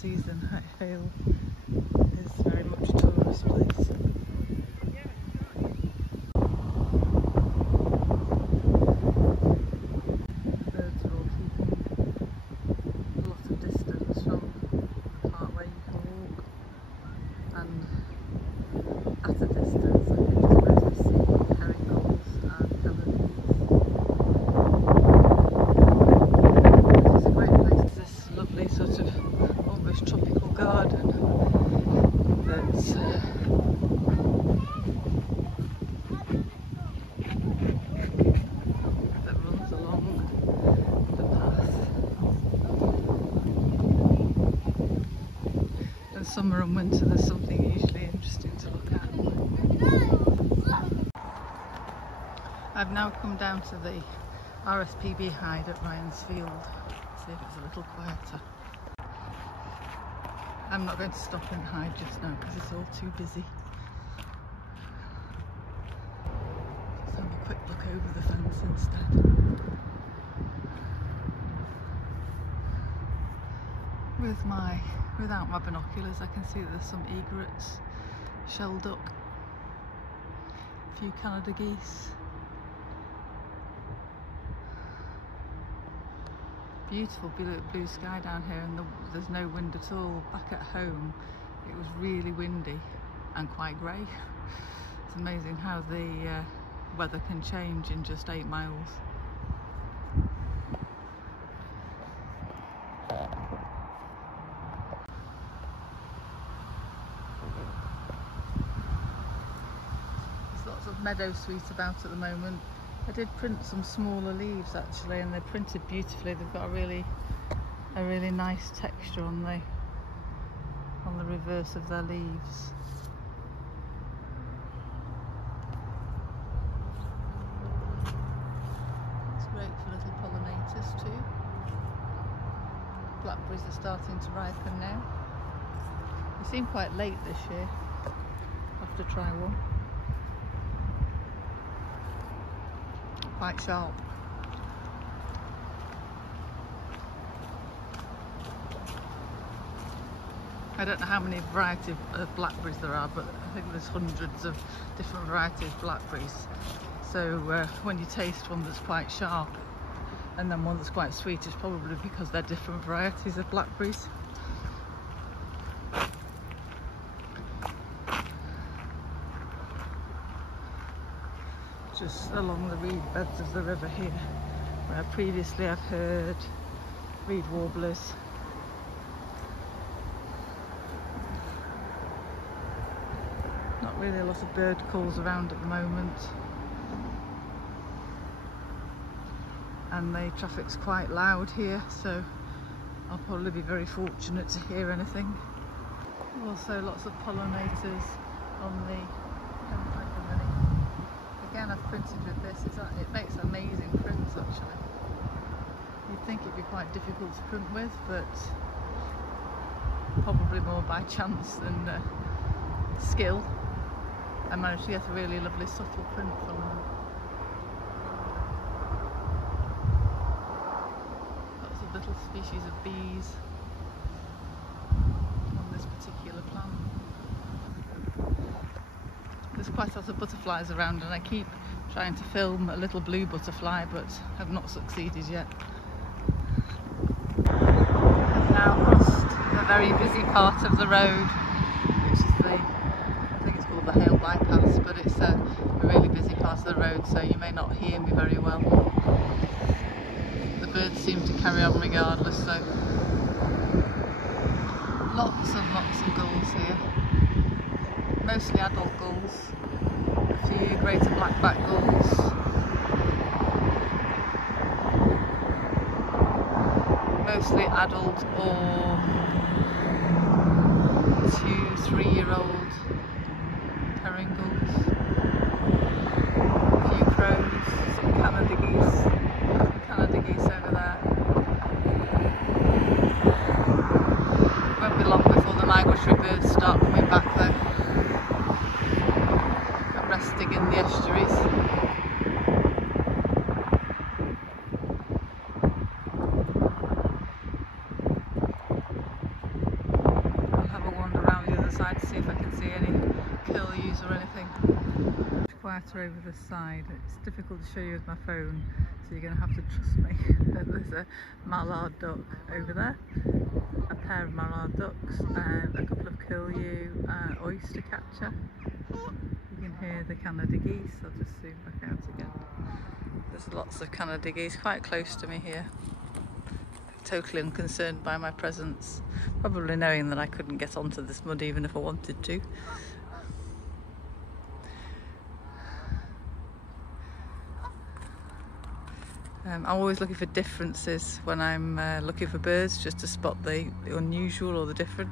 season, Hayle is very much a tourist place. Birds are all keeping a lot of distance from the part where you can walk, and at a distance I can just mostly see herringbirds and canaries. It's a great place. This lovely sort of almost tropical garden that's that runs along the path. In summer and winter there's something usually interesting to look at. I've now come down to the RSPB hide at Ryan's Field. See if it's a little quieter. I'm not going to stop and hide just now because it's all too busy. Let's have a quick look over the fence instead. Without my binoculars I can see there's some egrets, shell duck, a few Canada geese. Beautiful blue sky down here, and there's no wind at all. Back at home it was really windy and quite grey. It's amazing how the weather can change in just 8 miles. There's lots of meadow sweet about at the moment. I did print some smaller leaves actually, and they're printed beautifully. They've got a really nice texture on the reverse of their leaves. It's great for little pollinators too. Blackberries are starting to ripen now. They seem quite late this year. I'll have to try one. Quite sharp. I don't know how many varieties of blackberries there are, but I think there's hundreds of different varieties of blackberries. So when you taste one that's quite sharp and then one that's quite sweet, it's probably because they're different varieties of blackberries. Just along the reed beds of the river here, where previously I've heard reed warblers. Not really a lot of bird calls around at the moment, and the traffic's quite loud here, so I'll probably be very fortunate to hear anything. Also lots of pollinators on the Again, I've printed with this. It makes amazing prints actually. You'd think it'd be quite difficult to print with, but probably more by chance than skill. I managed to get a really lovely subtle print from them. Lots of little species of bees on this particular plant. There's quite a lot of butterflies around, and I keep trying to film a little blue butterfly but have not succeeded yet. I've now crossed the very busy part of the road, which is I think it's called the Hayle bypass, but it's a really busy part of the road, so you may not hear me very well. The birds seem to carry on regardless, so lots of gulls here. Mostly adult gulls, a few greater blackback gulls, mostly adult or 2-3-year-old herring gulls, a few crows, some Canada geese over there. It won't be long before the migratory birds start coming back though. Resting in the estuaries. side to see if I can see any curlews or anything. Quieter over the side. It's difficult to show you with my phone, so you're going to have to trust me. There's a mallard duck over there, a pair of mallard ducks, and a couple of curlew, oyster catcher. You can hear the Canada geese. I'll just zoom back out again. There's lots of Canada geese quite close to me here. Totally unconcerned by my presence, probably knowing that I couldn't get onto this mud even if I wanted to. I'm always looking for differences when I'm looking for birds, just to spot the unusual or the different.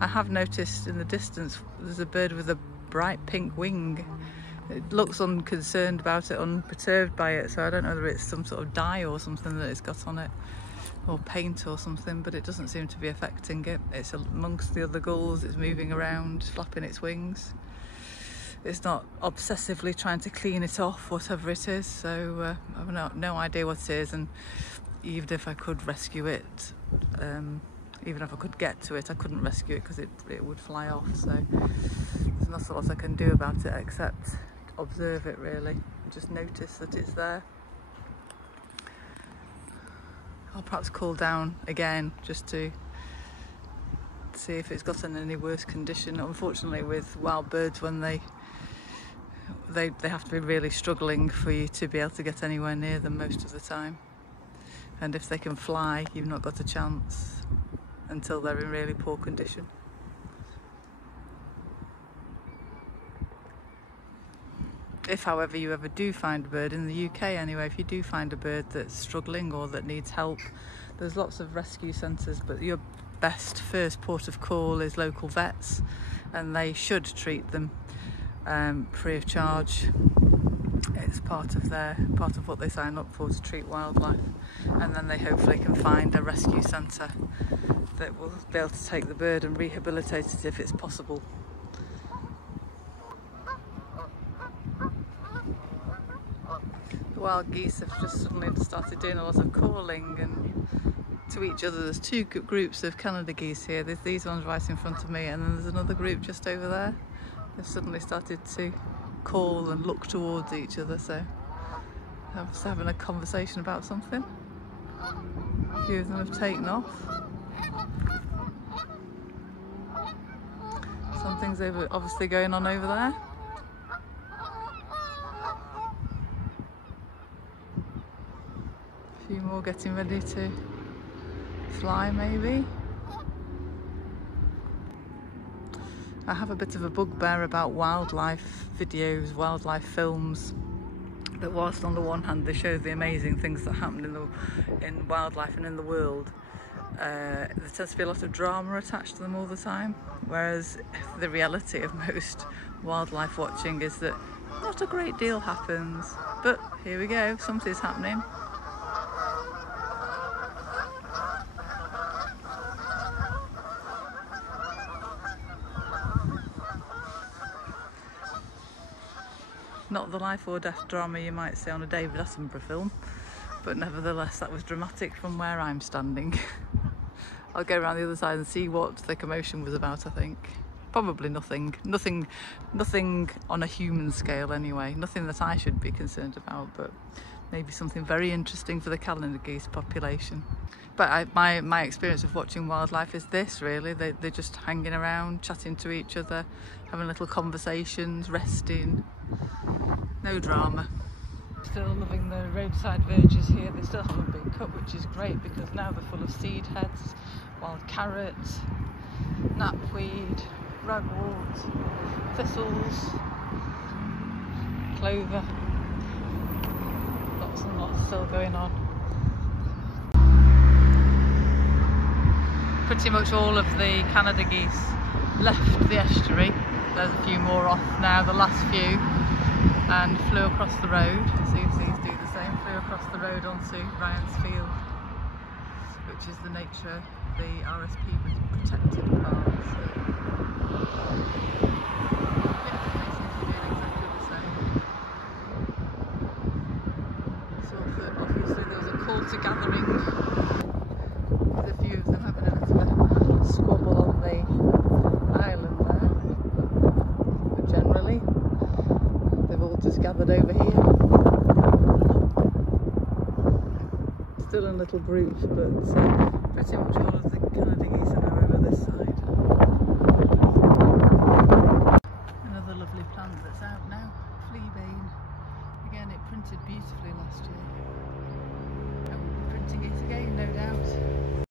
I have noticed in the distance there's a bird with a bright pink wing. It looks unconcerned about it, unperturbed by it, so I don't know whether it's some sort of dye or something that it's got on it, or paint or something, but it doesn't seem to be affecting it. It's amongst the other gulls, it's moving around, flapping its wings. It's not obsessively trying to clean it off, whatever it is, so I've no idea what it is, and even if I could rescue it, even if I could get to it, I couldn't rescue it because it would fly off, so there's not a lot I can do about it except observe it really, and just notice that it's there. I'll perhaps call down again just to see if it's gotten any worse condition. Unfortunately, with wild birds, when they have to be really struggling for you to be able to get anywhere near them most of the time, and if they can fly, you've not got a chance until they're in really poor condition. If, however, you ever do find a bird, in the UK anyway, if you do find a bird that's struggling or that needs help, there's lots of rescue centres, but your best first port of call is local vets, and they should treat them free of charge. It's part of what they sign up for, to treat wildlife, and then they hopefully can find a rescue centre that will be able to take the bird and rehabilitate it if it's possible. The wild geese have just suddenly started doing a lot of calling and to each other. There's two groups of Canada geese here. There's these ones right in front of me, and then there's another group just over there. They've suddenly started to call and look towards each other, so they're obviously having a conversation about something. A few of them have taken off. Something's obviously going on over there. A few more getting ready to fly, maybe. I have a bit of a bugbear about wildlife videos, wildlife films, that whilst on the one hand they show the amazing things that happen in wildlife and in the world, there tends to be a lot of drama attached to them all the time, whereas the reality of most wildlife watching is that not a great deal happens, but here we go, something's happening. Not the life or death drama you might see on a David Attenborough film, but nevertheless that was dramatic from where I'm standing. I'll go around the other side and see what the commotion was about. I think probably nothing on a human scale anyway, nothing that I should be concerned about, but maybe something very interesting for the Canada geese population. But my experience of watching wildlife is this really, they're just hanging around, chatting to each other, having little conversations, resting. No drama. Still loving the roadside verges here. They still haven't been cut, which is great because now they're full of seed heads, wild carrots, knapweed, ragwort, thistles, clover. Lots and lots still going on. Pretty much all of the Canada geese left the estuary. There's a few more off now, the last few, and flew across the road. So you see these do the same, flew across the road onto Ryan's Field, which is the nature, the RSP protected part. So yeah, they seem to be doing exactly the same. So obviously there was a call to gathering, with a few of them having a little bit of a squabble on the island there. still in little groups, but pretty much all of the Canada geese are now over this side. Another lovely plant that's out now, fleabane. Again, it printed beautifully last year. I will be printing it again, no doubt.